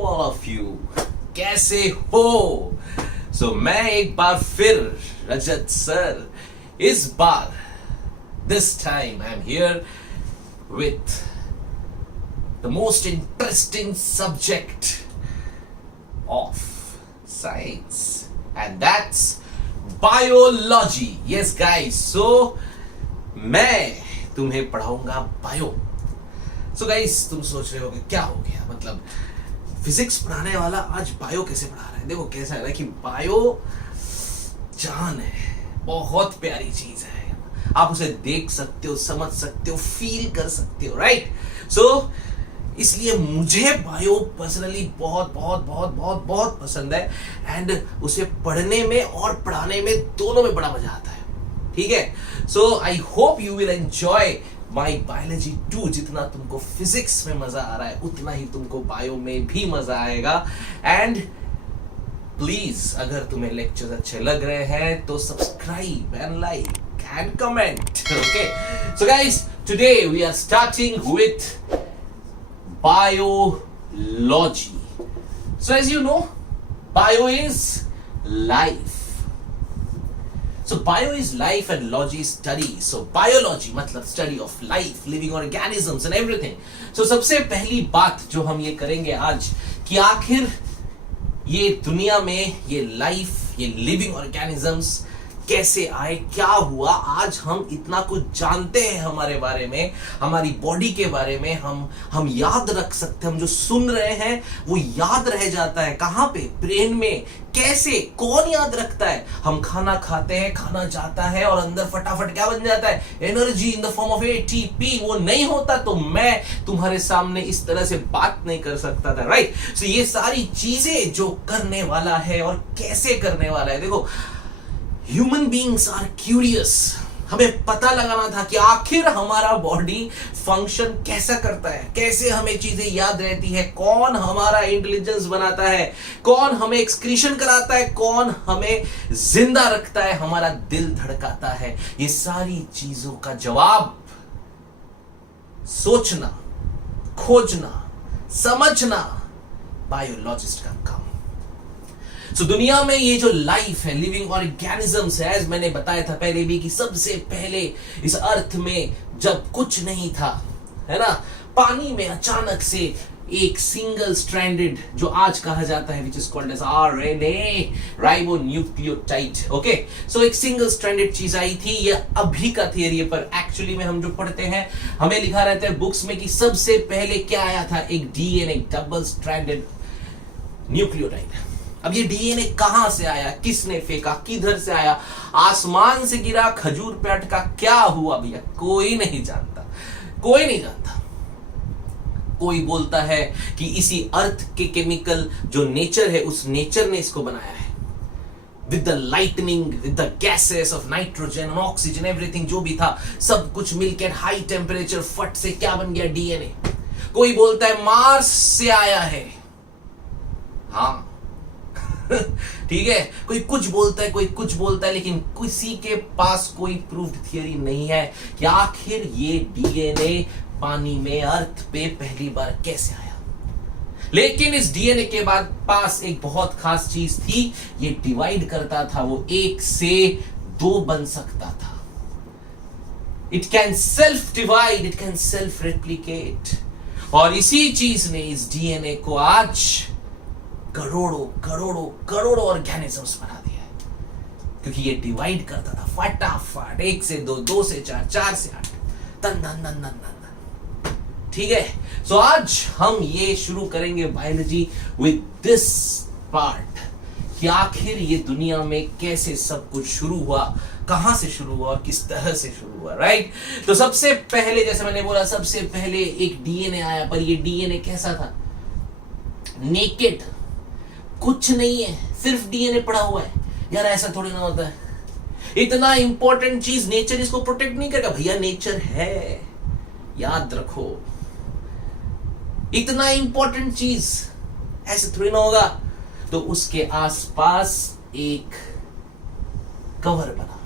All of you, कैसे हो? मैं एक बार फिर रजत सर, इस बार this time I am here with the most interesting subject of science and that's biology. Yes guys, मैं तुम्हें पढ़ाऊंगा बायो. गाइस, तुम सोच रहे हो कि क्या हो गया, मतलब फिजिक्स पढ़ाने वाला आज बायो कैसे पढ़ा रहा है? देखो कैसा है ना कि बायो जान है, बहुत प्यारी चीज है. आप उसे देख सकते हो, समझ सकते हो, फील कर सकते हो, राइट? इसलिए मुझे बायो पर्सनली बहुत बहुत बहुत बहुत बहुत पसंद है एंड उसे पढ़ने में और पढ़ाने में दोनों में बड़ा मजा आता है. ठीक है, I hope you will enjoy my biology too. जितना तुमको फिजिक्स में मजा आ रहा है उतना ही तुमको बायो में भी मजा आएगा. एंड प्लीज, अगर तुम्हें लेक्चर अच्छे लग रहे हैं तो subscribe and like and comment. Okay, guys, today we are starting with biology. As you know, bio is life. Bio is life and logy is study. Biology मतलब study of life, living organisms and everything. सबसे पहली बात जो हम ये करेंगे आज कि आखिर ये दुनिया में ये लाइफ, ये लिविंग ऑर्गेनिजम्स कैसे आए, क्या हुआ. आज हम इतना कुछ जानते हैं हमारे बारे में, हमारी बॉडी के बारे में. हम याद रख सकते हैं, हम जो सुन रहे हैं वो याद रह जाता है. कहां पे? ब्रेन में. कैसे? कौन याद रखता है? हम खाना खाते हैं, खाना जाता है और अंदर फटाफट क्या बन जाता है? Energy in the form of ATP. वो नहीं होता तो मैं तुम्हारे सामने इस तरह से बात नहीं कर सकता था, राइट? ये सारी चीजें जो करने वाला है और कैसे करने वाला है, देखो, ह्यूमन बींग्स आर क्यूरियस. हमें पता लगाना था कि आखिर हमारा बॉडी फंक्शन कैसा करता है, कैसे हमें चीजें याद रहती है, कौन हमारा इंटेलिजेंस बनाता है, कौन हमें एक्सक्रीशन कराता है, कौन हमें जिंदा रखता है, हमारा दिल धड़काता है. ये सारी चीजों का जवाब सोचना, खोजना, समझना बायोलॉजिस्ट का काम. दुनिया में ये जो लाइफ है, लिविंग ऑर्गेनिजम्स है, एज मैंने बताया था पहले भी कि सबसे पहले इस अर्थ में जब कुछ नहीं था, है ना, पानी में अचानक से एक सिंगल स्ट्रैंडेड, जो आज कहा जाता है, which is called as RNA, ribonucleotide. Okay, एक सिंगल स्ट्रैंडेड चीज आई थी. ये अभी का थियरी है, पर एक्चुअली में हम जो पढ़ते हैं हमें लिखा रहता है बुक्स में कि सबसे पहले क्या आया था? एक डीएनए, डबल स्ट्रैंडेड न्यूक्लियोटाइड. अब ये डीएनए कहां से आया, किसने फेंका, किधर से आया, आसमान से गिरा, खजूर पे अटका, क्या हुआ भैया? कोई नहीं जानता, कोई नहीं जानता. कोई बोलता है कि इसी अर्थ के केमिकल जो नेचर है, उस नेचर ने इसको बनाया है. With the lightning, with the gases of nitrogen, oxygen, everything जो भी था, सब कुछ मिलकर हाई टेम्परेचर फट से क्या बन गया? डीएनए. कोई बोलता है मार्स से आया है. हाँ, ठीक है, कोई कुछ बोलता है, कोई कुछ बोलता है, लेकिन किसी के पास कोई प्रूव्ड थियरी नहीं है कि आखिर ये डीएनए पानी में, अर्थ पे पहली बार कैसे आया. लेकिन इस डीएनए के बाद पास एक बहुत खास चीज थी, ये डिवाइड करता था, वो 1 से 2 बन सकता था. It can self divide, it can self replicate. और इसी चीज ने इस डीएनए को आज करोड़ों करोड़ों करोड़ों ऑर्गेनिजम्स बना दिया है, क्योंकि ये डिवाइड करता था फटाफट, 1 से 2, 2 से 4, 4 से 8, तन तन तन तन तन. ठीक है, आज हम ये शुरू करेंगे बायोलॉजी विद दिस पार्ट कि आखिर ये दुनिया में कैसे सब कुछ शुरू हुआ, कहां से शुरू हुआ और किस तरह से शुरू हुआ, राइट? सबसे पहले, जैसे मैंने बोला, सबसे पहले एक डीएनए आया, पर ये डीएनए कैसा था? नेकेड, कुछ नहीं है, सिर्फ डीएनए पड़ा हुआ है. यार ऐसा थोड़ी ना होता है. इतना इंपॉर्टेंट चीज, नेचर इसको प्रोटेक्ट नहीं करेगा भैया. नेचर है, याद रखो, इतना इंपॉर्टेंट चीज ऐसे थोड़ी ना होगा. तो उसके आसपास एक कवर बना.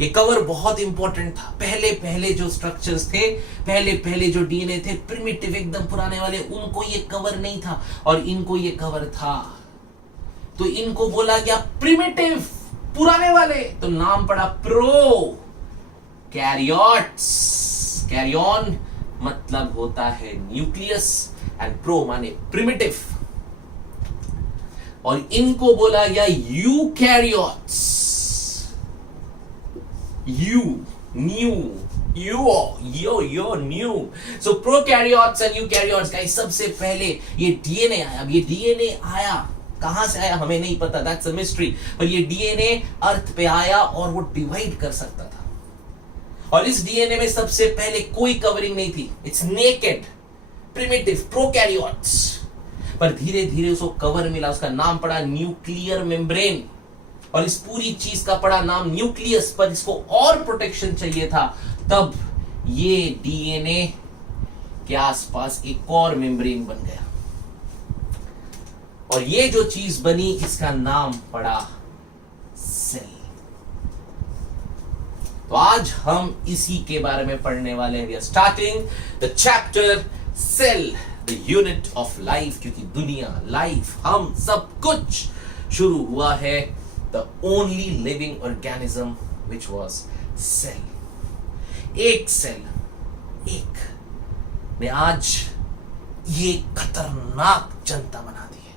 ये कवर बहुत इंपॉर्टेंट था। पहले पहले जो स्ट्रक्चर्स थे, पहले पहले जो डीएनए थे, प्रिमिटिव एकदम पुराने वाले, उनको ये कवर नहीं था और इनको ये कवर था। तो इनको बोला गया प्रिमिटिव, पुराने वाले, तो नाम पड़ा प्रो कैरियोट्स। कैरियन मतलब होता है न्यूक्लियस एंड प्रो माने प्रिमिटिव। और इनको बोला गया eukaryotes. New. So prokaryotes and eukaryotes guys, सबसे पहले ये डीएनए आया। अब ये डीएनए आया कहां से आया हमें नहीं पता, दैट्स अ मिस्ट्री। पर ये डीएनए अर्थ पे आया और वो डिवाइड कर सकता था। और इस डीएनए में सबसे पहले कोई कवरिंग नहीं थी, इट्स नेकेड, प्रिमिटिव, प्रोकैरियोट्स। पर धीरे धीरे उसको कवर मिला, उसका नाम पड़ा न्यूक्लियर मेम्ब्रेन। और इस पूरी चीज का पड़ा नाम न्यूक्लियस, पर इसको और प्रोटेक्शन चाहिए था, तब ये डीएनए के आसपास एक और मेम्ब्रेन बन गया। और ये जो चीज बनी, इसका नाम पड़ा सेल। तो आज हम इसी के बारे में पढ़ने वाले हैं। We are starting the chapter cell, the unit of life. क्योंकि दुनिया, लाइफ, हम सब कुछ शुरू हुआ है the only living organism which was cell। एक सेल, एक ने आज ये खतरनाक जनता बना दी है।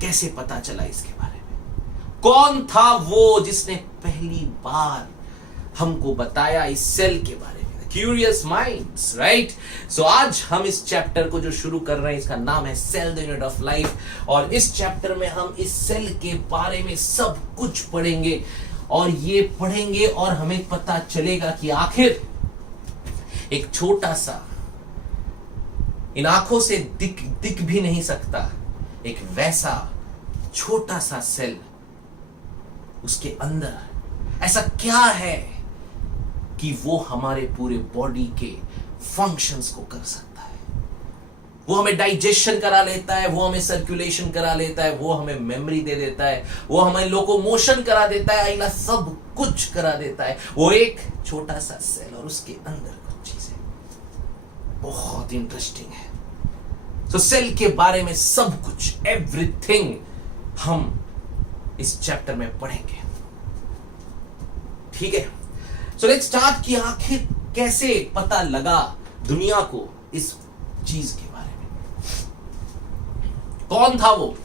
कैसे पता चला इसके बारे में? कौन था वो जिसने पहली बार हमको बताया इस सेल के बारे में? Curious minds, right? सो आज हम इस चैप्टर को जो शुरू कर रहे हैं, इसका नाम है cell, the unit of life. और इस चैप्टर में हम इस सेल के बारे में सब कुछ पढ़ेंगे। और ये पढ़ेंगे और हमें पता चलेगा कि आखिर एक छोटा सा, इन आंखों से दिख भी नहीं सकता, एक वैसा छोटा सा सेल, उसके अंदर ऐसा क्या है कि वो हमारे पूरे बॉडी के फंक्शंस को कर सकता है। वो हमें डाइजेशन करा लेता है, वो हमें सर्कुलेशन करा लेता है, वो हमें मेमोरी दे देता है, वो हमें लोकोमोशन करा देता है, आईना सब कुछ करा देता है। वो एक छोटा सा सेल और उसके अंदर कुछ चीजें बहुत इंटरेस्टिंग है। तो सेल के बारे में सब कुछ, एवरीथिंग, हम इस चैप्टर में पढ़ेंगे। ठीक है? सो लेट्स स्टार्ट कि आखिर कैसे पता लगा दुनिया को इस चीज के बारे में। कौन था वो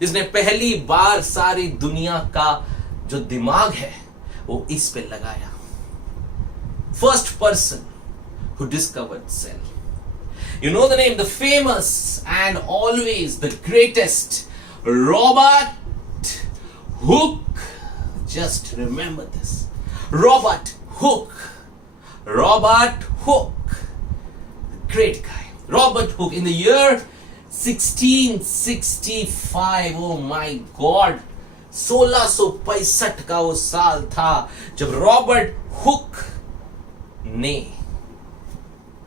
जिसने पहली बार सारी दुनिया का जो दिमाग है वो इस पे लगाया? First person who discovered cell. You know the name, the famous and always the greatest Robert Hooke. Just remember this, Robert Hooke. Robert Hooke, great guy. Robert Hooke in the year 1665. Oh my God, 1665 का वो साल था जब Robert Hooke ने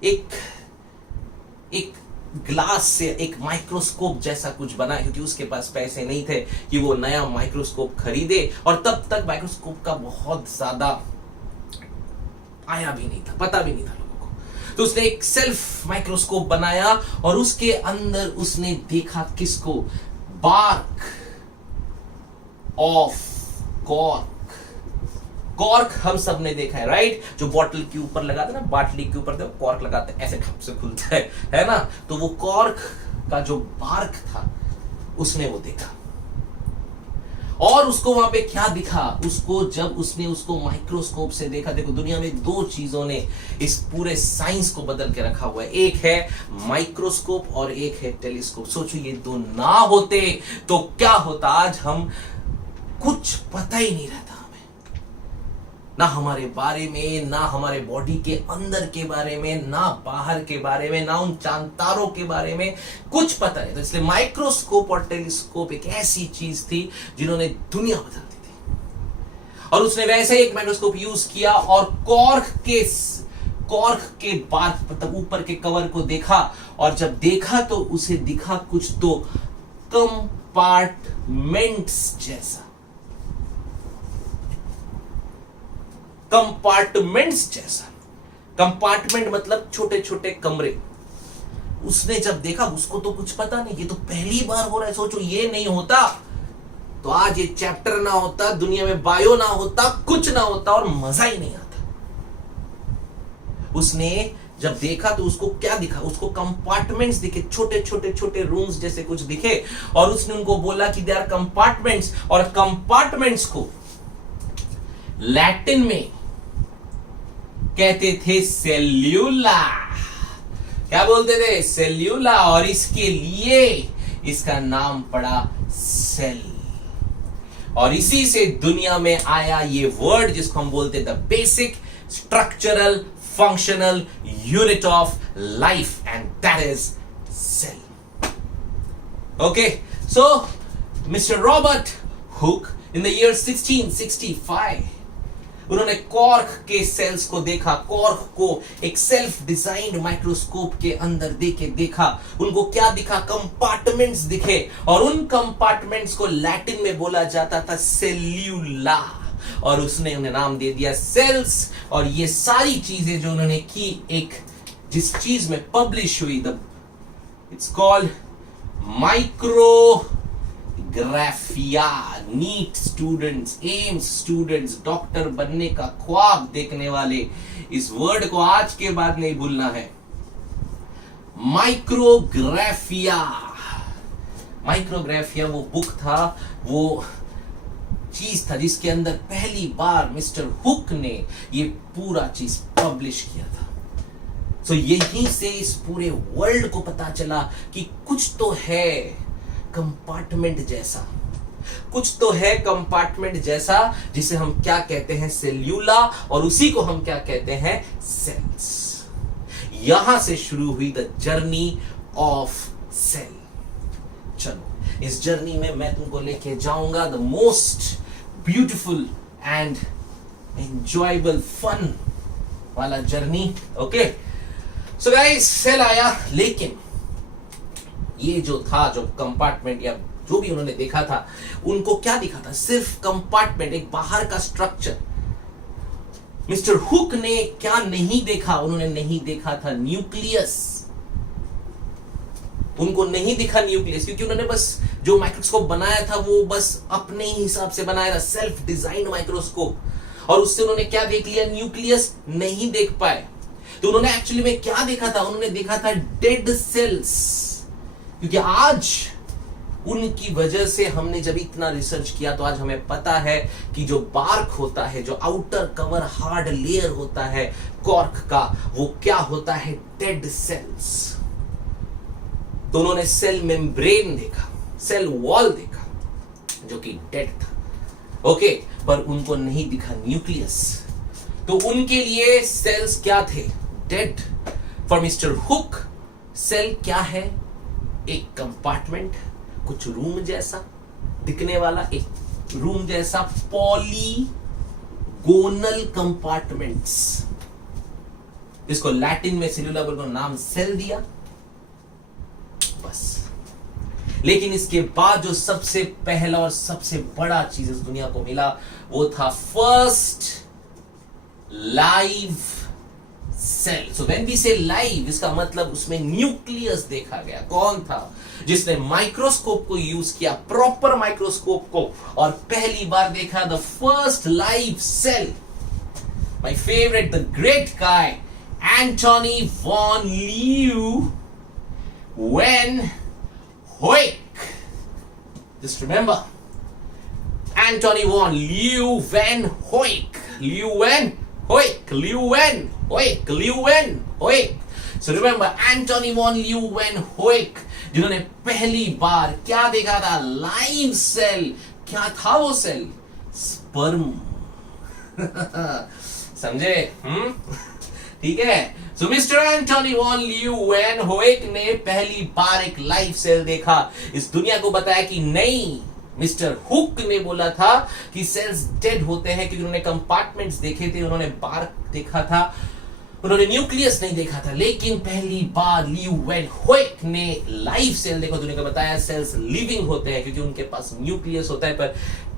एक glass से एक microscope जैसा कुछ बनाया, क्योंकि उसके पास पैसे नहीं थे कि वो नया माइक्रोस्कोप खरीदे, और तब तक माइक्रोस्कोप का बहुत ज्यादा आया भी नहीं था, पता भी नहीं था लोगों को। तो उसने एक सेल्फ माइक्रोस्कोप बनाया और उसके अंदर उसने देखा किसको? Bark of cork. कॉर्क हम सब ने देखा है, राइट? जो बॉटल के ऊपर लगाते ना, बाटली के ऊपर देखो कॉर्क लगाते, ऐसे ठप से खुलता है ना? तो वो कॉर्क का जो बार्क था, उसने वो देखा। और उसको वहां पे क्या दिखा? उसको जब उसने उसको माइक्रोस्कोप से देखा, देखो दुनिया में दो चीजों ने इस पूरे साइंस को बदल के रखा हुआ है, एक है माइक्रोस्कोप और एक है टेलीस्कोप। सोचो ये दो ना होते तो क्या होता? आज हम कुछ पता ही नहीं रहता, ना हमारे बारे में, ना हमारे बॉडी के अंदर के बारे में, ना बाहर के बारे में, ना उन चांद तारों के बारे में कुछ पता नहीं। तो इसलिए माइक्रोस्कोप और टेलीस्कोप एक ऐसी चीज थी जिन्होंने दुनिया बदल दी थी। और उसने वैसे एक माइक्रोस्कोप यूज किया और कॉर्क के बाद मतलब ऊपर के कवर को देखा, और जब देखा तो उसे दिखा कुछ तो कंपार्टमेंट्स जैसा। कंपार्टमेंट्स जैसा। कंपार्टमेंट मतलब छोटे छोटे कमरे। उसने जब देखा, उसको तो कुछ पता नहीं, ये तो पहली बार हो रहा है। सोचो ये नहीं होता तो आज ये चैप्टर ना होता, दुनिया में बायो ना होता, कुछ ना होता और मजा ही नहीं आता। उसने जब देखा तो उसको क्या दिखा, उसको कंपार्टमेंट्स दिखे, छोटे छोटे छोटे रूम्स जैसे कुछ दिखे, और उसने उनको बोला कि दे आर कंपार्टमेंट्स। और कंपार्टमेंट्स को लैटिन में कहते थे सेल्यूला। क्या बोलते थे? सेल्यूला। और इसके लिए इसका नाम पड़ा सेल। और इसी से दुनिया में आया ये वर्ड जिसको हम बोलते the basic structural functional unit of life, and that is cell. Okay, so mister Robert Hooke in the year 1665 उन्होंने कॉर्क के सेल्स को देखा। कॉर्क को एक सेल्फ डिजाइंड माइक्रोस्कोप के अंदर देखा। उनको क्या दिखा? कंपार्टमेंट्स दिखे, और उन कंपार्टमेंट्स को लैटिन में बोला जाता था सेल्यूला, और उसने उन्हें नाम दे दिया सेल्स। और ये सारी चीजें जो उन्होंने की, एक जिस चीज में पब्लिश हुई, it's called Micrographia. NEET students, AIIMS students, doctor बनने का ख्वाब देखने वाले, इस वर्ड को आज के बाद नहीं भूलना है। माइक्रोग्राफिया। माइक्रोग्राफिया वो बुक था, वो चीज था जिसके अंदर पहली बार मिस्टर हुक ने ये पूरा चीज पब्लिश किया था। सो यहीं से इस पूरे वर्ल्ड को पता चला कि कुछ तो है कंपार्टमेंट जैसा, कुछ तो है कंपार्टमेंट जैसा, जिसे हम क्या कहते हैं? सेल्यूला, और उसी को हम क्या कहते हैं? सेल्स। यहां से शुरू हुई द जर्नी ऑफ सेल। चलो इस जर्नी में मैं तुमको लेके जाऊंगा the most beautiful and enjoyable fun वाला जर्नी। ओके, सो गाइस, सेल आया, लेकिन ये जो था, जो कंपार्टमेंट या जो भी उन्होंने देखा था, उनको क्या दिखा था? सिर्फ कंपार्टमेंट, एक बाहर का स्ट्रक्चर। मिस्टर हुक ने क्या नहीं देखा? उन्होंने नहीं देखा था न्यूक्लियस। उनको नहीं दिखा न्यूक्लियस, क्योंकि उन्होंने बस जो माइक्रोस्कोप बनाया था वो बस अपने ही हिसाब से बनाया था, सेल्फ डिजाइन्ड माइक्रोस्कोप, और उससे उन्होंने क्या देख लिया? न्यूक्लियस नहीं देख पाए। तो उन्होंने एक्चुअली में क्या देखा था? उन्होंने देखा था डेड सेल्स। क्योंकि आज उनकी वजह से हमने जब इतना रिसर्च किया तो आज हमें पता है कि जो बार्क होता है, जो आउटर कवर हार्ड लेयर होता है कॉर्क का, वो क्या होता है? Dead cells. तो उन्होंने सेल मेम्ब्रेन देखा, सेल वॉल देखा, जो कि डेड था। ओके, पर उनको नहीं दिखा न्यूक्लियस। तो उनके लिए सेल्स क्या थे? Dead. For mister Hooke cell क्या है? एक कंपार्टमेंट, कुछ रूम जैसा दिखने वाला, एक रूम जैसा, पॉलीगोनल कंपार्टमेंट्स, इसको लैटिन में सेल्यूला को नाम सेल दिया, बस। लेकिन इसके बाद जो सबसे पहला और सबसे बड़ा चीज इस दुनिया को मिला, वो था first live cell. So when we say live, इसका मतलब उसमें न्यूक्लियस देखा गया। कौन था जिसने माइक्रोस्कोप को यूज किया, प्रॉपर माइक्रोस्कोप को, और पहली बार देखा the first live cell? My favourite, the great guy Antonie von Leeuwenhoek. Just remember, Anthony von Leeuwenhoek. So remember, Anthony von Leeuwenhoek, जिन्होंने पहली बार क्या देखा था? Live cell. क्या था वो सेल? स्पर्म। समझे? ठीक है। So mister Antonie von Leeuwenhoek ने पहली बार एक लाइव सेल देखा, इस दुनिया को बताया कि नहीं, मिस्टर हुक ने बोला था कि सेल्स डेड होते हैं, क्योंकि उन्होंने कंपार्टमेंट्स देखे थे, उन्होंने बार्क देखा था, उन्होंने न्यूक्लियस नहीं देखा था। लेकिन पहली बार लीeuwenhoek ने लाइव सेल देखा, दुनिया को बताया सेल्स लिविंग होते हैं, क्योंकि उनके पास न्यूक्लियस होता है, पर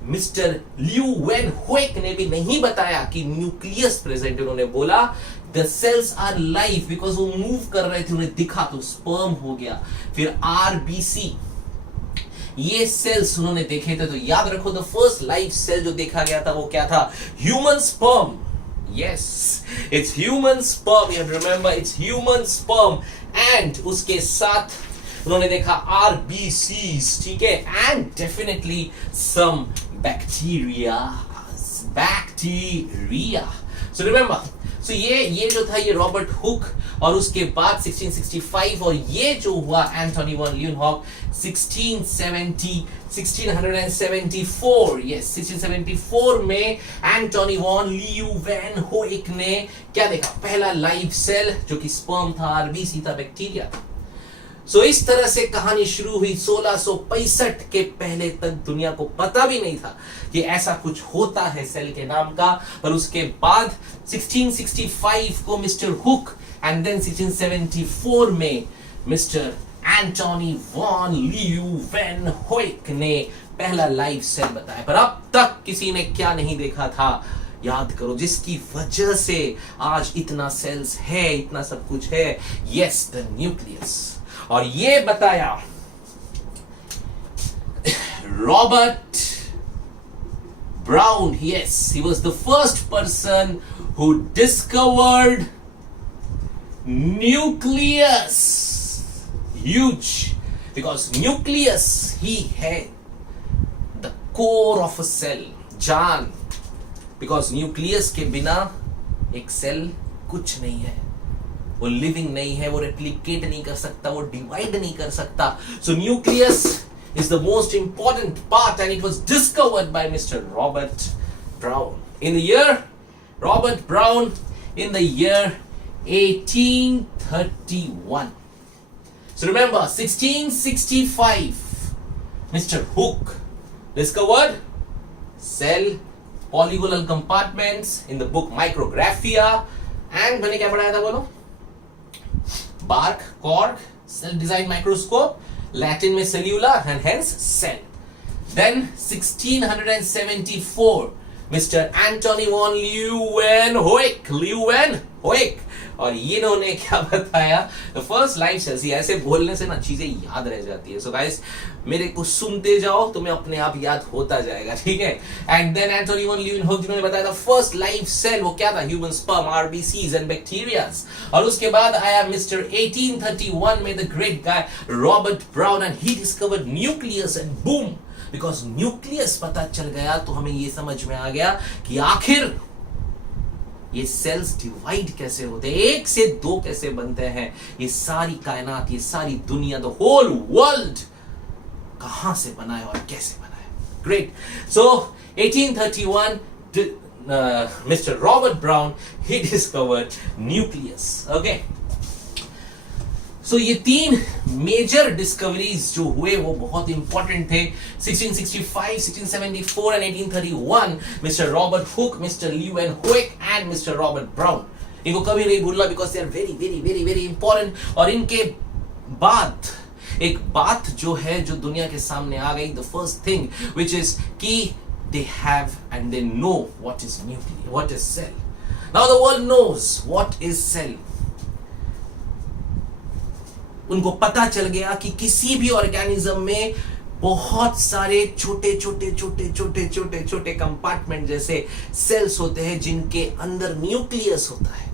मिस्टर ल्यू वेन हुएक ने भी नहीं बताया कि न्यूक्लियस प्रेजेंट, उन्होंने बोला the sales our life, because वो मूव कर रहे थे, उन्हें दिखा तो स्पर्म हो गया। फिर आरबीसी, ये सेल्स उन्होंने देखे थे, तो याद रखो द फर्स्ट लाइफ सेल जो देखा गया था वो क्या था? Human sperm. Yes, it's human sperm, you remember, it's human sperm. And उसके साथ उन्होंने देखा आरबीसीज, ठीक है, and definitely some bacteria. So remember, so ये जो था ये रॉबर्ट हुक, और उसके बाद 1665, और ये जो हुआ एंथोनी वॉन ल्यूनहॉक 1674, यस 1674 में एंथोनी वॉन ल्यूवेनहोइक ने क्या देखा? पहला लाइव सेल जो कि स्पर्म था, आरबीसी था, बैक्टीरिया था। सो इस तरह से कहानी शुरू हुई। 1665 के पहले तक दुनिया को पता भी नहीं था कि ऐसा कुछ होता है सेल के नाम का, और उसके बाद 1665 को मिस्टर हुक, एंड देन 1674 में मिस्टर एंटोनी वॉन ल्यूवेनहोइक ने पहला लाइव सेल बताया। पर अब तक किसी ने क्या नहीं देखा था? याद करो, जिसकी वजह से आज इतना सेल्स है, इतना सब कुछ है। Yes, the nucleus. और ये बताया Robert brown. Yes, he was the first person who discovered nucleus. Huge, because nucleus ही है the core of a cell, जान, because nucleus के बिना एक सेल कुछ नहीं है, वो लिविंग नहीं है, वो रेप्लिकेट नहीं कर सकता, वो डिवाइड नहीं कर सकता। So nucleus is the most important part, and it was discovered by Mr. Robert Brown in the year 1831. So remember, 1665, Mr. Hooke discovered cell polygonal compartments in the book Micrographia, and मैंने क्या पढ़ाया था बोलो? Bark, cork, cell design microscope, Latin में cellular and hence cell. Then 1674, Mr. Anthony von Leeuwenhoek, और ये इन्होंने क्या बताया? The first live cells. ऐसे बोलने से ना चीजें याद रह जाती है। सो गाइस, मेरे को सुनते जाओ, तुम्हें अपने आप याद होता जाएगा, ठीक है? एंड देन एंथोनी वॉन ल्यूवेनहोइक जिन्होंने बताया था फर्स्ट लाइव सेल, वो क्या था? Human sperm, RBCs and bacterias. और उसके बाद आया मिस्टर 1831 में the great guy Robert brown, and he discovered nucleus, and boom, because nucleus पता चल गया तो हमें ये समझ में आ गया कि आखिर ये सेल्स डिवाइड कैसे होते हैं, एक से दो कैसे बनते हैं, ये सारी कायनात, ये सारी दुनिया, द होल वर्ल्ड कहां से बना है और कैसे बना है। Great. So 1831 mister Robert Brown he discovered nucleus. Okay, so ये तीन मेजर डिस्कवरीज जो हुए वो बहुत इंपॉर्टेंट थे। 1665, 1674 and 1831, mister Robert Hooke, mister Leeuwenhoek and mister Robert Brown. इनको कभी नहीं भूलना, because they are very very very very important. और इनके बाद एक बात जो है जो दुनिया के सामने आ गई, the first thing which is कि they have and they know what is nucleus, what is cell. Now the world knows what is cell. उनको पता चल गया कि किसी भी ऑर्गेनिज्म में बहुत सारे छोटे छोटे छोटे छोटे छोटे छोटे कंपार्टमेंट जैसे सेल्स होते हैं जिनके अंदर न्यूक्लियस होता है,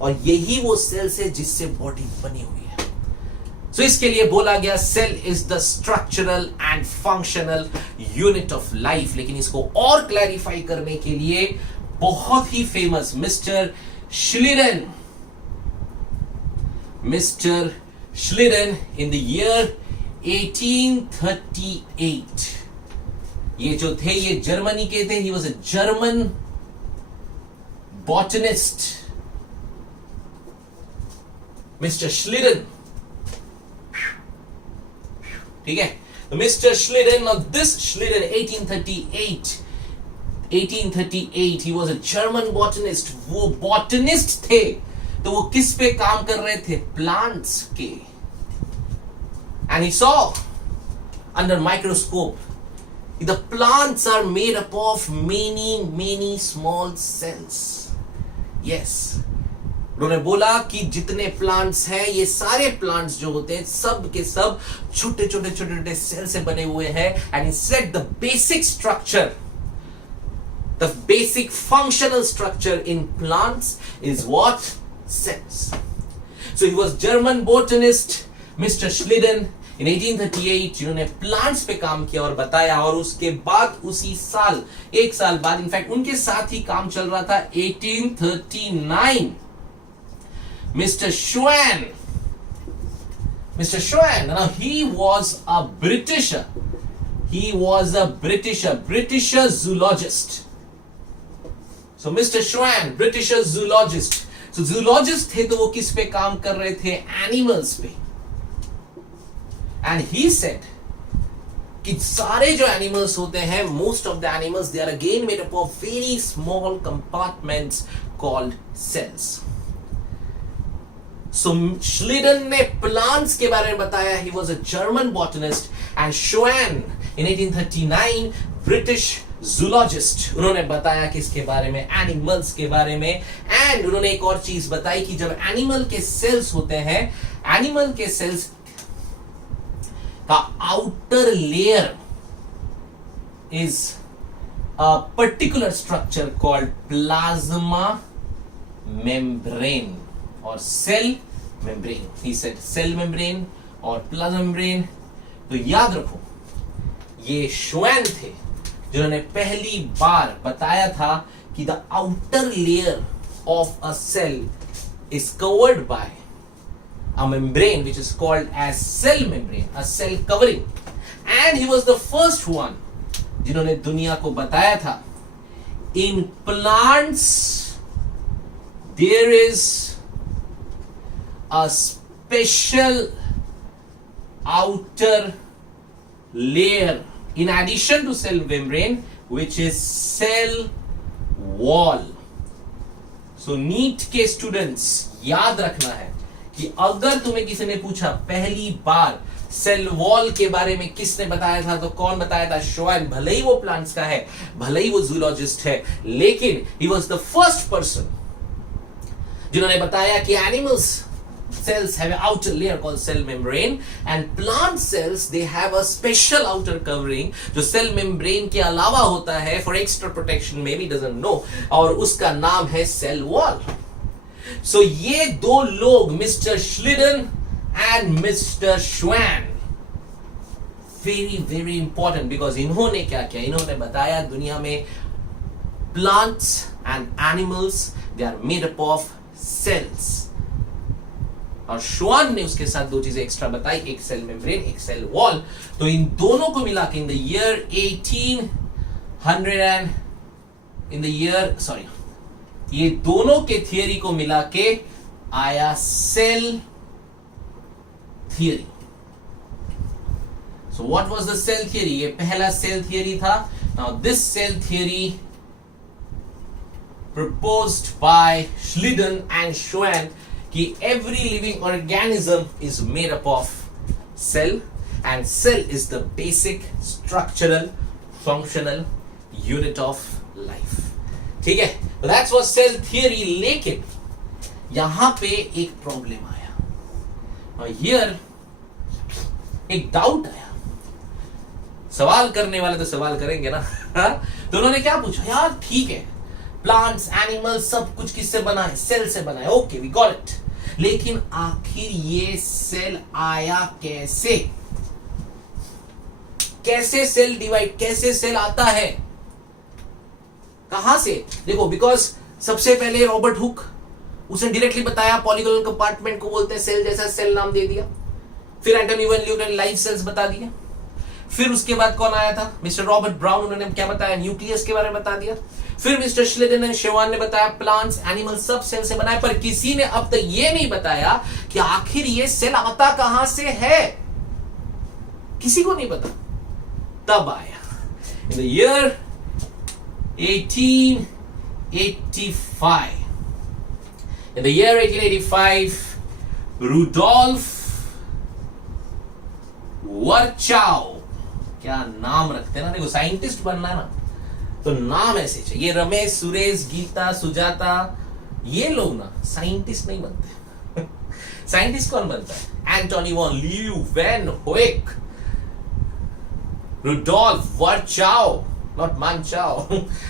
और यही वो सेल्स है जिससे बॉडी बनी हुई है। सो इसके लिए बोला गया cell is the structural and functional unit of life. लेकिन इसको और क्लैरिफाई करने के लिए बहुत ही famous mister Schlieren in the year 1838, ये जो थे ये जर्मनी के थे। he was a German botanist, Mr. Schlieren, ठीक है? तो mister Schlieren, now this Schlieren 1838 he was a German botanist। वो botanist थे, तो वो किस पे काम कर रहे थे? प्लांट्स के। And he saw under microscope The plants are made up of many small cells. Yes. उन्होंने बोला कि जितने प्लांट्स हैं, ये सारे प्लांट्स जो होते हैं सब के सब छोटे छोटे सेल से बने हुए हैं. And he said the basic structure, the basic functional structure in plants is what? Cells. So he was German botanist mister Schleiden. In 1838 जिन्होंने प्लांट्स पे काम किया और बताया, और उसके बाद उसी साल, एक साल बाद, इनफैक्ट उनके साथ ही काम चल रहा था, 1839, mister श्वेन. Now he was a Britisher. He was a Britisher zoologist. So Mr. Schwann, Britisher zoologist. So zoologist थे तो वो किस पे काम कर रहे थे? Animals पे. And he said कि सारे जो animals होते हैं, most of the animals, they are again made up of very small compartments called cells. So Schlieden ने plants के बारे में बताया. He was a German botanist. And Schwann in 1839 British zoologist. उन्होंने बताया किसके बारे में? Animals के बारे में. And उन्होंने एक और चीज बताई कि जब animal के cells होते हैं, animal के cells का outer layer is a particular structure called plasma membrane or cell membrane. He said cell membrane or plasma membrane. तो याद रखो, ये श्वेन थे जिन्होंने पहली बार बताया था कि the outer layer of a cell is covered by a membrane which is called as cell membrane, a cell covering. And he was the first one जिन्होंने दुनिया को बताया था, in plants there is a special outer layer in addition to cell membrane which is cell wall. So NEET के students याद रखना है कि अगर तुम्हें किसी ने पूछा पहली बार सेल वॉल के बारे में किसने बताया था, तो कौन बताया था? श्वेन. भले ही वो प्लांट्स का है, भले ही वो जूलॉजिस्ट है, लेकिन he was the first person जिन्होंने बताया कि animals cells have an outer layer called cell membrane and plant cells they have a special outer covering जो cell membrane के अलावा होता है for extra protection, maybe doesn't know, और उसका नाम है cell wall. So ये दो लोग mister Schleiden and mister Schwann very important because इन्होंने क्या किया? इन्होंने बताया दुनिया में plants and animals they are made up of cells. और श्वान ने उसके साथ दो चीजें एक्स्ट्रा बताई, एक सेल मेम्ब्रेन, एक सेल वॉल. तो इन दोनों को मिला के इन द ईयर ये दोनों के थियरी को मिला के आया cell theory. So what was the cell theory? ये पहला सेल थियरी था. Now this cell theory proposed by Schlieden and Schwann कि every living organism is made up of cell and cell is the basic structural functional unit of life. ठीक है, that's what cell theory. लेकिन यहां पे एक problem आया. Now here एक doubt आया. सवाल करने वाले तो सवाल करेंगे ना. तो उन्होंने क्या पूछा? यार ठीक है, प्लांट्स एनिमल्स सब कुछ किससे बना है? सेल से बना है. Okay, we got it. लेकिन आखिर ये सेल आया कैसे? कैसे सेल डिवाइड, कैसे सेल आता है, कहां से? देखो, बिकॉज सबसे पहले रॉबर्ट हुक, उसने डायरेक्टली बताया पॉलीगोनल कंपार्टमेंट को बोलते हैं सेल, जैसा सेल नाम दे दिया. फिर एंटोनी वैन ल्यूटन ने लाइव सेल्स बता दिया. फिर उसके बाद कौन आया था? Mister Robert brown. उन्होंने क्या बताया? न्यूक्लियस के बारे में बता दिया. फिर मिस्टर श्लिडन एंड श्वान ने बताया प्लांट्स एनिमल सब सेल से बना है. पर किसी ने अब तक ये नहीं बताया कि आखिर ये सेल आता कहां से है. किसी को नहीं पता. तब आया इन the year 1885. In the year 1885, Rudolf Virchow क्या नाम रखते हैं ना, देखो साइंटिस्ट बनना है ना तो नाम ऐसे चाहिए। रमेश, सुरेश, गीता, सुजाता, ये लोग ना साइंटिस्ट नहीं बनते। साइंटिस्ट कौन बनता है? Antonie von Leeuwenhoek, Rudolf Virchow, not manchow,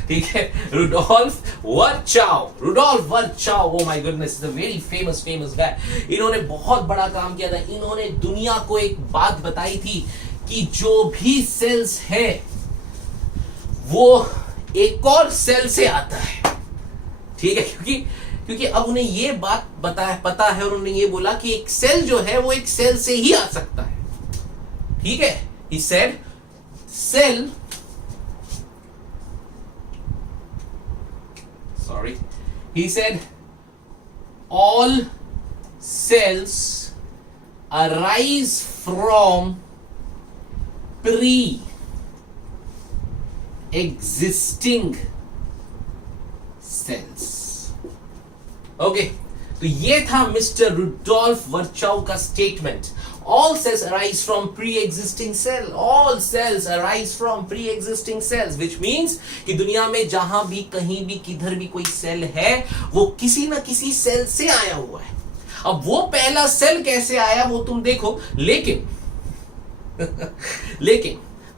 ठीक है, Rudolf Virchow, oh my goodness, is a very famous guy. इन्होंने बहुत बड़ा काम किया था। इन्होंने दुनिया को एक बात बताई थी कि जो भी सेल्स है वो एक और सेल से आता है, ठीक है, क्योंकि अब उन्हें ये बात पता है और उन्होंने ये बोला कि एक सेल जो है वो एक सेल से ही आ सकता है, ठीक है। He said cell, he said all cells arise from pre-existing cells. Okay, तो ये था मिस्टर रुडोल्फ वर्चाउ का statement. All cells arise from pre-existing cell. All cells arise from pre-existing cells, which means कि दुनिया में जहां भी, कहीं भी, किधर भी कोई सेल है वो किसी ना किसी सेल से आया हुआ है। अब वो पहला सेल कैसे आया वो तुम देखो, लेकिन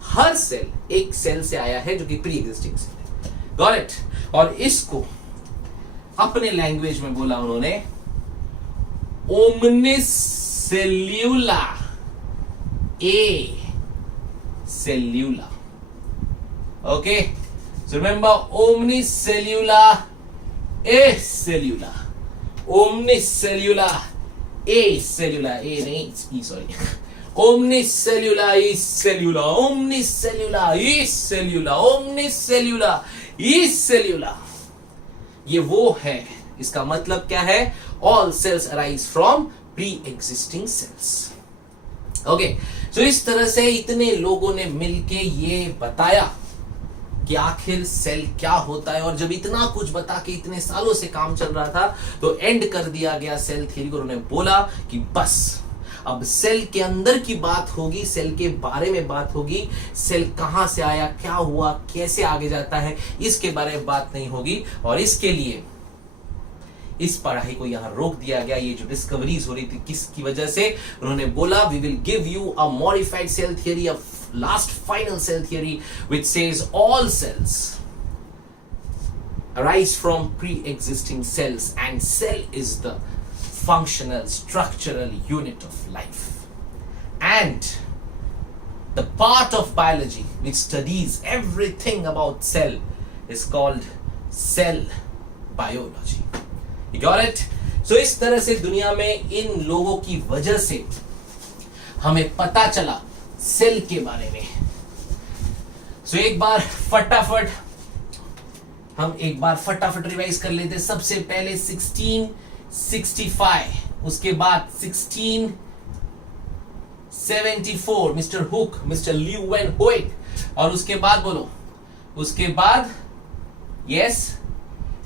हर सेल एक सेल से आया है जो कि प्री एग्जिस्टिंग सेल है। Got it? और इसको अपने लैंग्वेज में बोला उन्होंने omnis cellula a cellula. Okay, so remember omnis cellula a cellula, omnis cellula a cellula, a नहीं e, sorry, omnis cellula e cellula, omnis cellula e cellula, omnis cellula e cellula. ये वो है, इसका मतलब क्या है? All cells arise from pre existing cells. Okay, so इस तरह से इतने लोगों ने मिलके ये बताया कि आखिर सेल क्या होता है। और जब इतना कुछ बता के इतने सालों से काम चल रहा था तो एंड कर दिया गया सेल थ्योरी को। उन्होंने बोला कि बस अब सेल के अंदर की बात होगी, सेल के बारे में बात होगी, सेल कहां से आया, क्या हुआ, कैसे आगे जाता है, इसके बारे में बात नहीं होगी। और इसके लिए इस पढ़ाई को यहां रोक दिया गया। ये जो डिस्कवरीज हो रही थी किसकी वजह से? उन्होंने बोला we will give you a modified cell theory, a last final cell theory which says all cells arise from pre-existing cells and cell is the functional structural unit of life, and the part of biology which studies everything about cell is called cell biology. You got it? So इस तरह से दुनिया में इन लोगों की वजह से हमें पता चला सेल के बारे में। So एक बार फटाफट रिवाइज कर लेते। सबसे पहले 1665, उसके बाद 1674 मिस्टर हुक, मिस्टर लीeuwenhoek, और उसके बाद बोलो, उसके बाद yes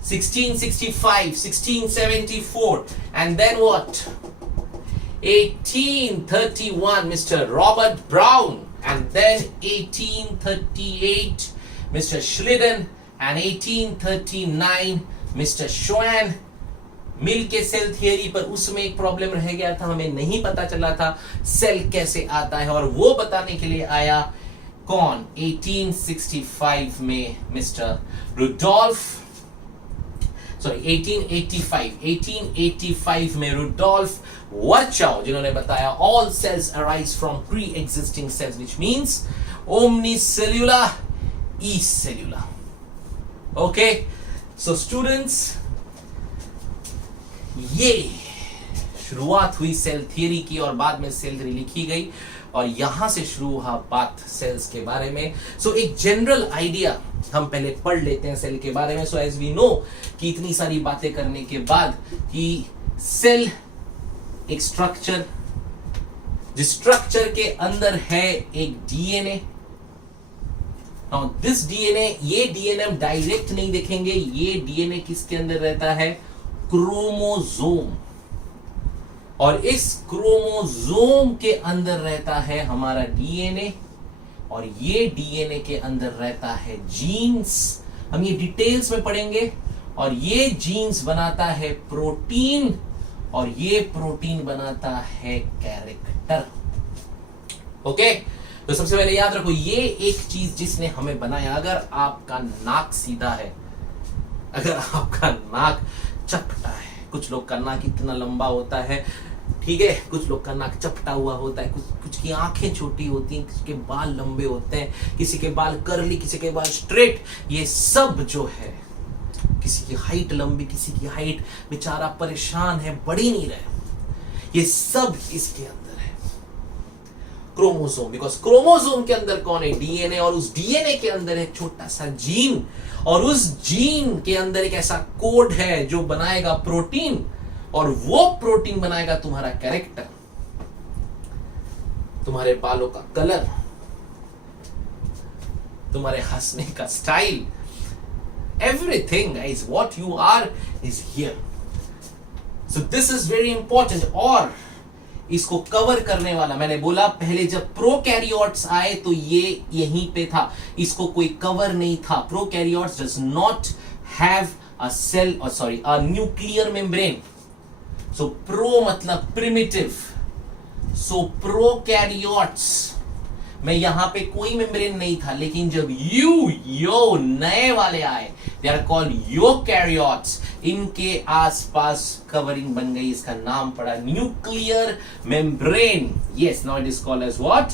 1665, 1674, and then what? 1831 Mr. Robert Brown, and then 1838 Mr. Schleiden, and 1839 Mr. Schwann मिल के सेल थियरी पर। उसमें एक प्रॉब्लम रह गया था, हमें नहीं पता चला था सेल कैसे आता है, और वो बताने के लिए आया कौन? 1865 में मिस्टर रुडोल्फ, सॉरी 1885 में रुडोल्फ वर्चाउ, जिन्होंने बताया all cells arise from pre existing cells which means omnis cellula e cellula. Okay, so students, ये शुरुआत हुई सेल थियरी की और बाद में सेल थियरी लिखी गई और यहां से शुरू हुआ बात सेल्स के बारे में। सो एक जनरल आइडिया हम पहले पढ़ लेते हैं सेल के बारे में। सो एज वी नो कि इतनी सारी बातें करने के बाद कि सेल एक स्ट्रक्चर, जिस स्ट्रक्चर के अंदर है एक डीएनए। नाउ दिस डीएनए, ये डीएनए हम डायरेक्ट नहीं देखेंगे, ये डीएनए किसके अंदर रहता है? क्रोमोसोम। और इस क्रोमोसोम के अंदर रहता है हमारा डीएनए, और ये डीएनए के अंदर रहता है जीन्स, हम ये डिटेल्स में पढ़ेंगे, और ये जीन्स बनाता है प्रोटीन, और ये प्रोटीन बनाता है कैरेक्टर। ओके, तो सबसे पहले याद रखो ये एक चीज जिसने हमें बनाया। अगर आपका नाक सीधा है, अगर आपका नाक चपटा है, कुछ लोग का नाक इतना लंबा होता है, ठीक है, कुछ लोग का नाक चपटा हुआ होता है, कुछ की आंखें छोटी होती हैं, किसी के बाल लंबे होते हैं, किसी के बाल कर्ली, किसी के बाल स्ट्रेट, ये सब जो है, किसी की हाइट लंबी, किसी की हाइट बेचारा परेशान है, बढ़ ही नहीं रहे, ये सब इसके अंदर है क्रोमोसोम। बिकॉज क्रोमोसोम के अंदर कौन है? डीएनए, और उस डीएनए के अंदर एक छोटा सा जीन, और उस जीन के अंदर एक ऐसा कोड है जो बनाएगा प्रोटीन, और वो प्रोटीन बनाएगा तुम्हारा कैरेक्टर, तुम्हारे बालों का कलर, तुम्हारे हंसने का style, everything guys, what you are is here. So this is very important. और इसको कवर करने वाला, मैंने बोला पहले जब प्रोकैरियोट्स आए तो ये यहीं पे था, इसको कोई कवर नहीं था। Prokaryotes does not have a cell, or sorry, a nuclear membrane. So pro मतलब primitive, so प्रोकैरियोट्स में यहां पे कोई मेम्ब्रेन नहीं था, लेकिन जब यो नए वाले आए, दे आर कॉल्ड यूकैरियोट्स, इनके आसपास कवरिंग बन गई, इसका नाम पड़ा nuclear membrane. Yes, now it is called as what?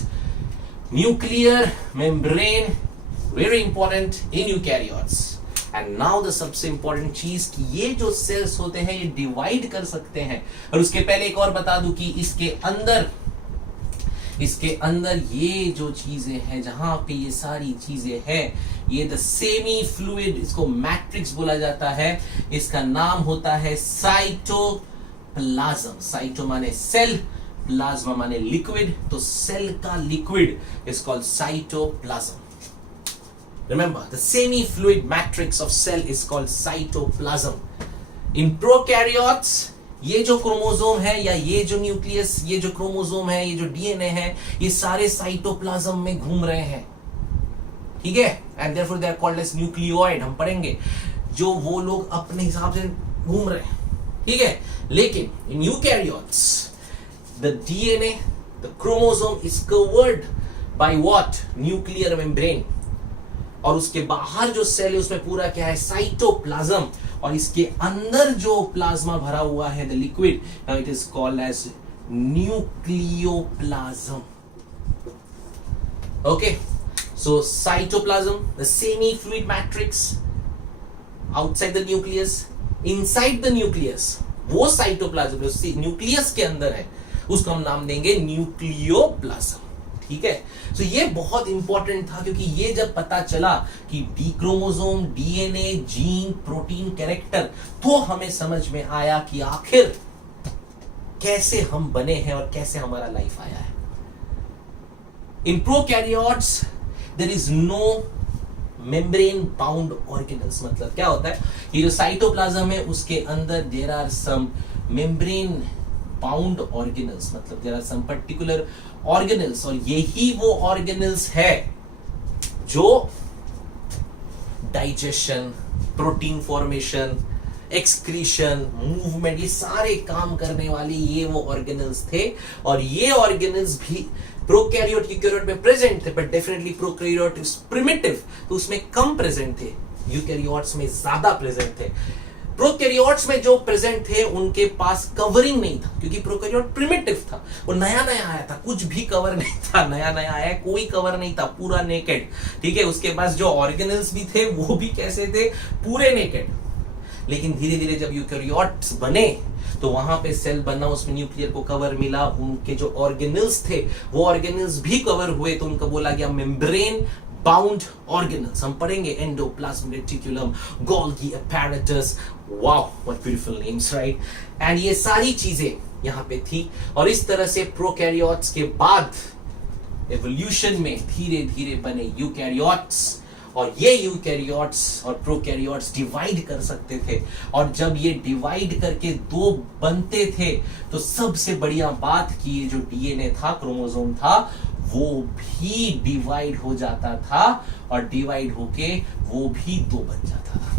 Nuclear membrane, very important in eukaryotes. And now the सबसे इंपॉर्टेंट चीज कि ये जो सेल्स होते हैं ये डिवाइड कर सकते हैं। और उसके पहले एक और बता दूं कि इसके अंदर ये जो चीजें हैं, जहां पे ये सारी चीजें हैं, ये द सेमी फ्लूइड, इसको मैट्रिक्स बोला जाता है, इसका नाम होता है साइटोप्लाज्म। साइटो माने सेल, प्लाज्मा माने लिक्विड, तो सेल का liquid is called cytoplasm. Remember, the semi fluid matrix of cell is called cytoplasm. In prokaryotes ये जो क्रोमोसोम है, या ये जो न्यूक्लियस, ये जो क्रोमोसोम है, ये जो डीएनए है, ये सारे साइटोप्लाज्म में घूम रहे हैं, ठीक है, and therefore they are called as nucleoid. हम पढ़ेंगे जो वो लोग अपने हिसाब से घूम रहे हैं, ठीक है। लेकिन in eukaryotes the DNA, the chromosome is covered by what? Nuclear membrane, और उसके बाहर जो सेल है उसमें पूरा क्या है? साइटोप्लाज्म, और इसके अंदर जो प्लाज्मा भरा हुआ है, the liquid, now it is called as nucleoplasm. Okay, so cytoplasm, the semi fluid matrix outside the nucleus, inside the nucleus वो साइटोप्लाज्म जो न्यूक्लियस के अंदर है, उसको हम नाम देंगे न्यूक्लियोप्लाज्म, ठीक है। तो ये बहुत इंपॉर्टेंट था, क्योंकि ये जब पता चला कि D chromosome, DNA, gene, protein, character, तो हमें समझ में आया कि आखिर कैसे हम बने हैं और कैसे हमारा लाइफ आया है। In prokaryotes there is no membrane bound organelles. मतलब क्या होता है? ये जो साइटोप्लाज्म है उसके अंदर there are some membrane bound organelles, मतलब there are some particular organelles, और यही वो ऑर्गेनल्स है जो digestion, protein formation, excretion, movement, ये सारे काम करने वाले ये वो ऑर्गेनल्स थे। और ये ऑर्गेनल्स भी प्रोकैरियोट, यूकैरियोट में प्रेजेंट थे, but definitely prokaryote is primitive, तो उसमें कम प्रेजेंट थे, यूकैरियोट्स में ज्यादा प्रेजेंट थे। प्रोकैरियोट्स में जो प्रेजेंट थे उनके पास कवरिंग नहीं था, क्योंकि प्रोकैरियोट प्रिमिटिव था, वो नया नया आया था, कुछ भी कवर नहीं था, नया नया आया, कोई कवर नहीं था, पूरा नेकेड, ठीक है। उसके पास जो ऑर्गेनल्स भी थे वो भी कैसे थे? पूरे नेकेड। लेकिन धीरे धीरे जब यूकैरियोट्स बने तो वहां पे सेल बना, उसमें न्यूक्लियर को कवर मिला, उनके जो ऑर्गेनल्स थे वो ऑर्गेनल्स भी कवर हुए, तो उनको बोला गया मेम्ब्रेन बाउंड ऑर्गेनल्स। हम पढ़ेंगे endoplasmic reticulum, Golgi apparatus, wow what beautiful names, right. And ये सारी चीजें यहाँ पे थी, और इस तरह से प्रोकैरियोट्स के बाद एवोल्यूशन में धीरे धीरे बने यूकैरियोट्स, और ये यूकैरियोट्स और प्रोकैरियोट्स डिवाइड कर सकते थे। और जब ये डिवाइड करके दो बनते थे तो सबसे बढ़िया बात कि ये जो डीएनए था, क्रोमोसोम था, वो भी डिवाइड हो जाता था और डिवाइड होके वो भी 2 बन जाता था।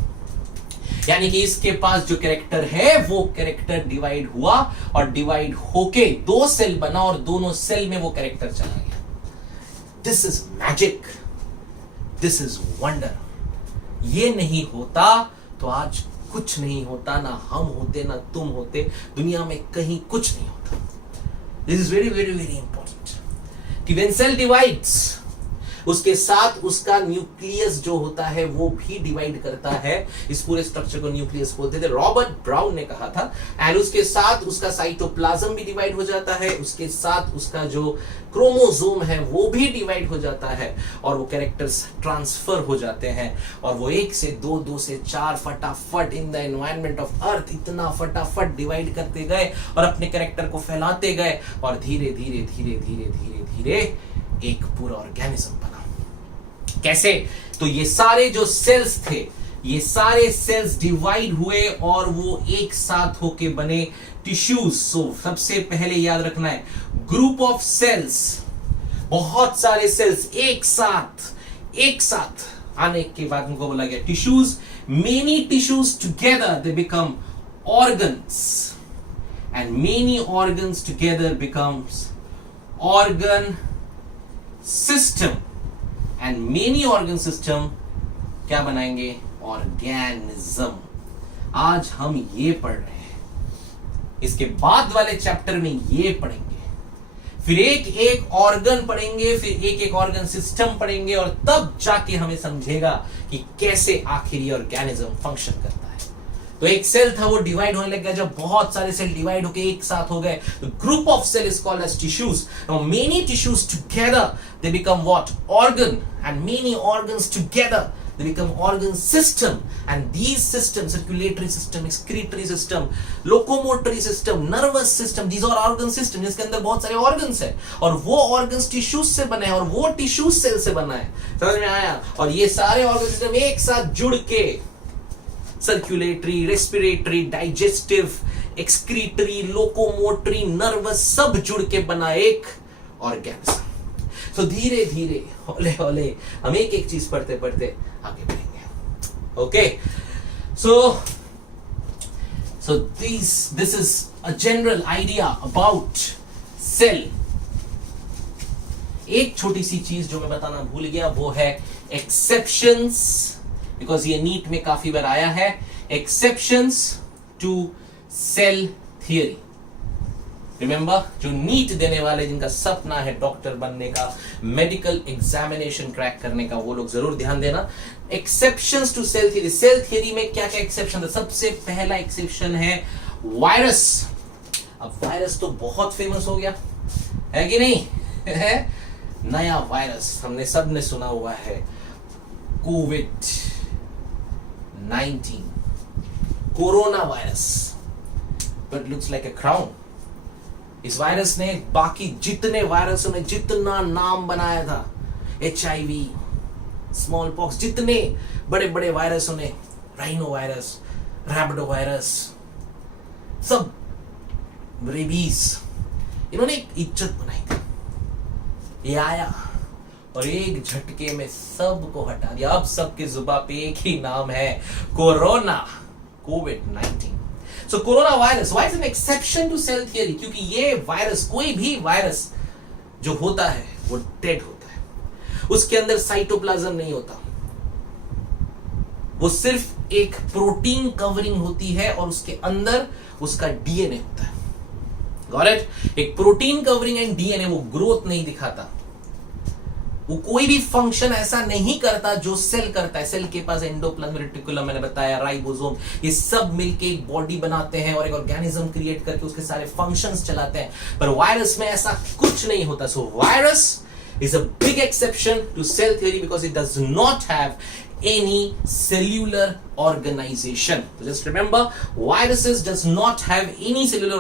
यानी कि इसके पास जो कैरेक्टर है वो कैरेक्टर डिवाइड हुआ और डिवाइड होके 2 सेल बना और दोनों सेल में वो कैरेक्टर चला गया। This is magic, this is wonder. ये नहीं होता तो आज कुछ नहीं होता, ना हम होते ना तुम होते, दुनिया में कहीं कुछ नहीं होता। This is very very very important कि व्हेन सेल डिवाइड्स उसके साथ उसका न्यूक्लियस जो होता है वो भी डिवाइड करता है। इस पूरे स्ट्रक्चर को न्यूक्लियस बोलते थे, रॉबर्ट ब्राउन ने कहा था। एंड उसके साथ उसका साइटोप्लाज्म भी डिवाइड हो जाता है, उसके साथ उसका जो क्रोमोसोम है वो भी डिवाइड हो जाता है और वो कैरेक्टर्स ट्रांसफर हो जाते हैं और वो 1 से 2, 2 से 4 फटाफट in the environment of earth इतना फटाफट डिवाइड करते गए और अपने कैरेक्टर को फैलाते गए और धीरे धीरे धीरे धीरे धीरे धीरे एक पूरा ऑर्गेनिज्म बना। कैसे? तो ये सारे जो सेल्स थे, ये सारे सेल्स डिवाइड हुए और वो एक साथ होके बने टिश्यूज। सो सबसे पहले याद रखना है, ग्रुप ऑफ सेल्स, बहुत सारे सेल्स एक साथ आने के बाद उनको बोला गया tissues. Many tissues together they become organs and many organs together becomes organ system and many organ system क्या बनाएंगे? ऑर्गेनिज्म। आज हम ये पढ़ रहे हैं, इसके बाद वाले चैप्टर में ये पढ़ेंगे, फिर एक एक ऑर्गन पढ़ेंगे, फिर एक एक ऑर्गन सिस्टम पढ़ेंगे और तब जाके हमें समझेगा कि कैसे आखिर ये ऑर्गेनिज्म फंक्शन करता है। तो एक सेल था वो डिवाइड होने लग गया, जब बहुत सारे सेल डिवाइड होके एक साथ हो गए, group of cell is called as tissues. Now many tissues together they become what? Organ, and many organs together they become organ system, and these systems, circulatory system, excretory system, locomotory system, nervous system, these are organ system जिसके अंदर बहुत सारे organs है और वो organs tissues से बने हैं और वो tissues cell से बना है। समझ में आया? और ये सारे organ system एक साथ जुड़ के circulatory, respiratory, digestive, excretory, locomotory, nervous सब जुड़ के बना एक organism। तो धीरे धीरे हौले हौले हम एक एक चीज पढ़ते पढ़ते आगे बढ़ेंगे। Okay, so this is a general idea about cell। एक छोटी सी चीज जो मैं बताना भूल गया वो है exceptions, because ये नीट में काफी बार आया है। exceptions to cell theory। Remember, जो नीट देने वाले जिनका सपना है डॉक्टर बनने का, मेडिकल एग्जामिनेशन क्रैक करने का, वो लोग जरूर ध्यान देना। Exceptions to cell theory. Cell theory में क्या क्या एक्सेप्शन है? सबसे पहला एक्सेप्शन है वायरस। अब वायरस तो बहुत फेमस हो गया है कि नहीं? है नया वायरस, हमने सबने सुना हुआ है, कोविड-19, corona virus, but looks like a crown. इस वायरस ने बाकी जितने वायरसों में जितना नाम बनाया था, HIV, स्मॉल पॉक्स, जितने बड़े बड़े वायरसों ने, राइनो वायरस, रैबिडो वायरस, सब, रेबीज, इन्होंने एक इज्जत बनाई थी। ये आया और एक झटके में सबको हटा दिया। अब सबके जुबान पे एक ही नाम है, corona, covid. So corona virus, why is an exception to cell theory? क्योंकि ये वायरस, कोई भी वायरस जो होता है वो डेड होता है, उसके अंदर साइटोप्लाज्म नहीं होता, वो सिर्फ एक प्रोटीन कवरिंग होती है और उसके अंदर उसका डीएनए होता है। Got it? एक प्रोटीन कवरिंग एंड डीएनए, वो ग्रोथ नहीं दिखाता, वो कोई भी फंक्शन ऐसा नहीं करता जो सेल करता है। सेल के पास एंडोप्लाज्मिक रेटिकुलम, मैंने बताया, राइबोसोम, ये सब मिलके एक बॉडी बनाते हैं और एक ऑर्गेनिज्म क्रिएट करके उसके सारे फंक्शंस चलाते हैं। पर वायरस में ऐसा कुछ नहीं होता। सो virus is a big exception to cell theory because it does not have any cellular organization. So just remember, viruses does not have any cellular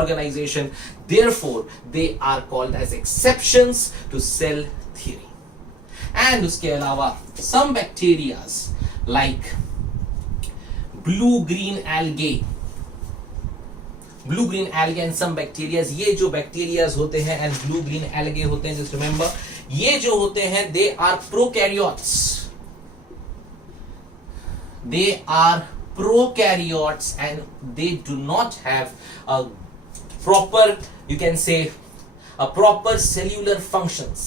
organization. Therefore, they are called as exceptions to cell theory. And उसके अलावा some bacteria like blue-green algae, blue green algae and some bacterias. ये जो bacterias होते हैं and blue green algae होते हैं, just remember ये जो होते हैं they are prokaryotes, they are prokaryotes and they do not have a proper, you can say, a proper cellular functions.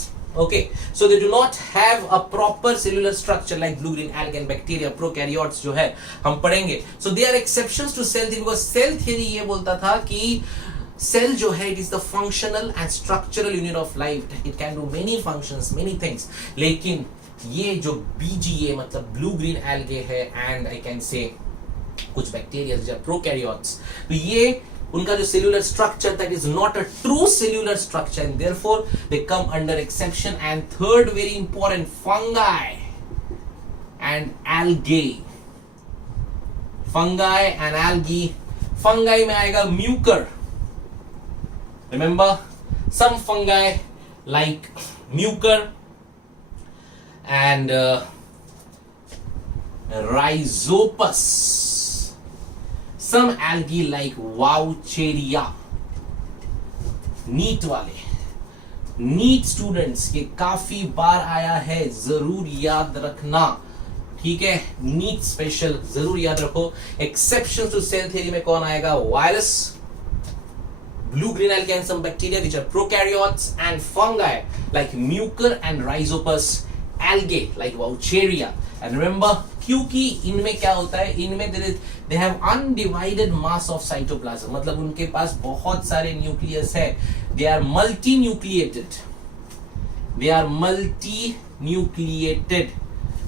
Okay, so they do not have a proper cellular structure like blue green algae and bacteria. Prokaryotes जो है हम पढ़ेंगे. So they are exceptions to cell theory because cell theory ये बोलता था कि cell जो है it is the functional and structural unit of life. It can do many functions, many things. लेकिन ये जो BGA मतलब ब्लू ग्रीन एल्गे है एंड आई कैन से कुछ बैक्टीरिया जो प्रोकैरियोट्स, तो ये उनका जो cellular structure that is not a true cellular structure and therefore they come under exception. And third very important, fungi and algae. Fungi and algae. Fungi में आएगा mucor. Remember some fungi like mucor and rhizopus, some algae like Vaucheria. NEET वाले, NEET students ये काफी बार आया है, जरूर याद रखना, ठीक है. नीट स्पेशल जरूर याद रखो. एक्सेप्शन टू सेल थ्योरी में कौन आएगा? Virus, blue green algae and some bacteria which are prokaryotes, and fungi like mucor and rhizopus, algae like Vaucheria. And remember क्योंकि इनमें क्या होता है, इनमें they have undivided mass of cytoplasm, मतलब उनके पास बहुत सारे न्यूक्लियस है. they are multinucleated,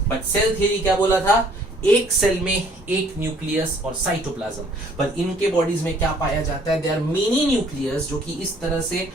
but cell theory क्या बोला था? एक सेल में एक न्यूक्लियस और साइटोप्लाज्म. पर इनके बॉडीज में क्या पाया जाता है? दे आर मेनी न्यूक्लियस जो कि इस तरह से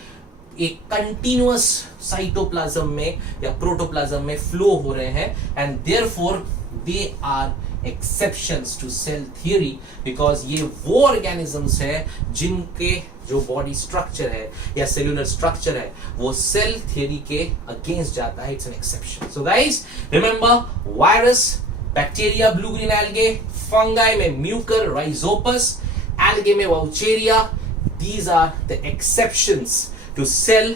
एक कंटिन्यूअस साइटोप्लाज्म में या प्रोटोप्लाज्म में फ्लो हो रहे हैं and therefore they are exceptions to cell theory because ये वो ऑर्गेनिजम्स है जिनके जो बॉडी स्ट्रक्चर है या सेल्यूलर स्ट्रक्चर है वो सेल थ्योरी के अगेंस्ट जाता है. It's an exception. So guys remember, virus, bacteria, blue green algae, fungi में म्यूकर, राइजोपस, एल्गे में vaucheria. These are the exceptions to cell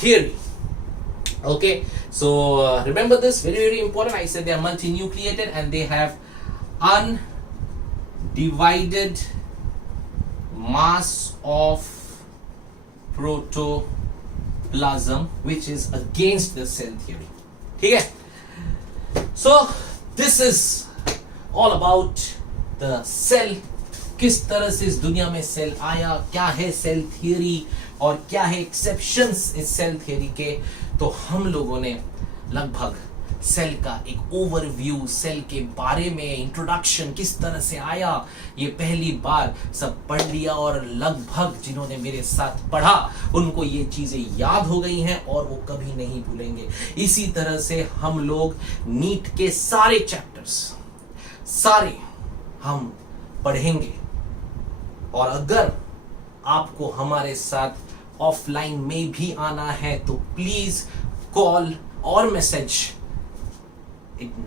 theory. Okay, so remember this, very very important. I said they are multinucleated and they have undivided mass of protoplasm which is against the cell theory. ठीक है? So this is all about the cell. किस तरह से इस दुनिया में cell आया, क्या है सेल थियरी और क्या है एक्सेप्शंस इस सेल थियरी के. तो हम लोगों ने लगभग सेल का एक ओवरव्यू, सेल के बारे में इंट्रोडक्शन किस तरह से आया ये पहली बार सब पढ़ लिया और लगभग जिन्होंने मेरे साथ पढ़ा उनको ये चीजें याद हो गई हैं और वो कभी नहीं भूलेंगे. इसी तरह से हम लोग नीट के सारे चैप्टर्स सारे हम पढ़ेंगे. और अगर आपको हमारे साथ ऑफलाइन में भी आना है तो प्लीज कॉल और मैसेज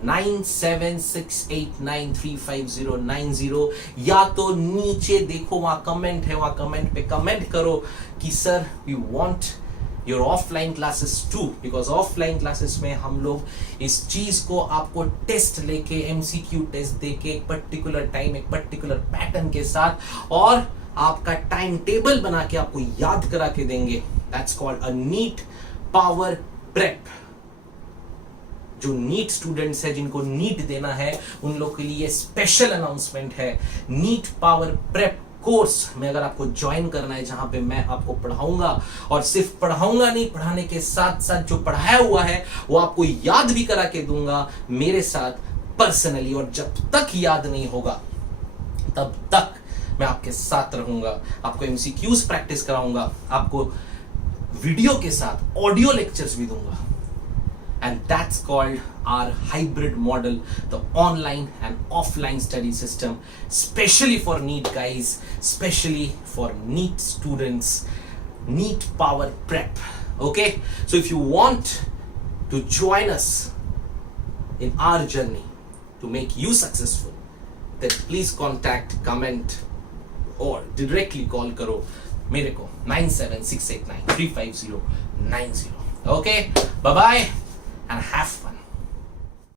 9768935090 या तो नीचे देखो वहां कमेंट है, वहां कमेंट पे कमेंट करो कि sir we want your offline classes too, because offline classes में हम लोग इस चीज को आपको टेस्ट लेके एमसीक्यू टेस्ट देके एक पर्टिकुलर टाइम एक पर्टिकुलर पैटर्न के साथ और आपका टाइम टेबल बना के आपको याद करा के देंगे. That's called a NEET power prep. जो नीट स्टूडेंट्स है जिनको नीट देना है उन लोग के लिए स्पेशल अनाउंसमेंट है. नीट पावर प्रेप कोर्स में अगर आपको ज्वाइन करना है जहां पे मैं आपको पढ़ाऊंगा और सिर्फ पढ़ाऊंगा नहीं, पढ़ाने के साथ साथ जो पढ़ाया हुआ है वो आपको याद भी करा के दूंगा मेरे साथ पर्सनली. और जब तक याद नहीं होगा तब तक मैं आपके साथ रहूंगा, आपको एमसीक्यूज प्रैक्टिस कराऊंगा, आपको वीडियो के साथ ऑडियो लेक्चर्स भी दूंगा. And that's called our hybrid model, the online and offline study system, especially for NEET guys, especially for NEET students, NEET Power Prep. Okay, so if you want to join us in our journey to make you successful, then please contact, comment और directly call करो मेरे को 9768935090. Okay, bye bye and have fun.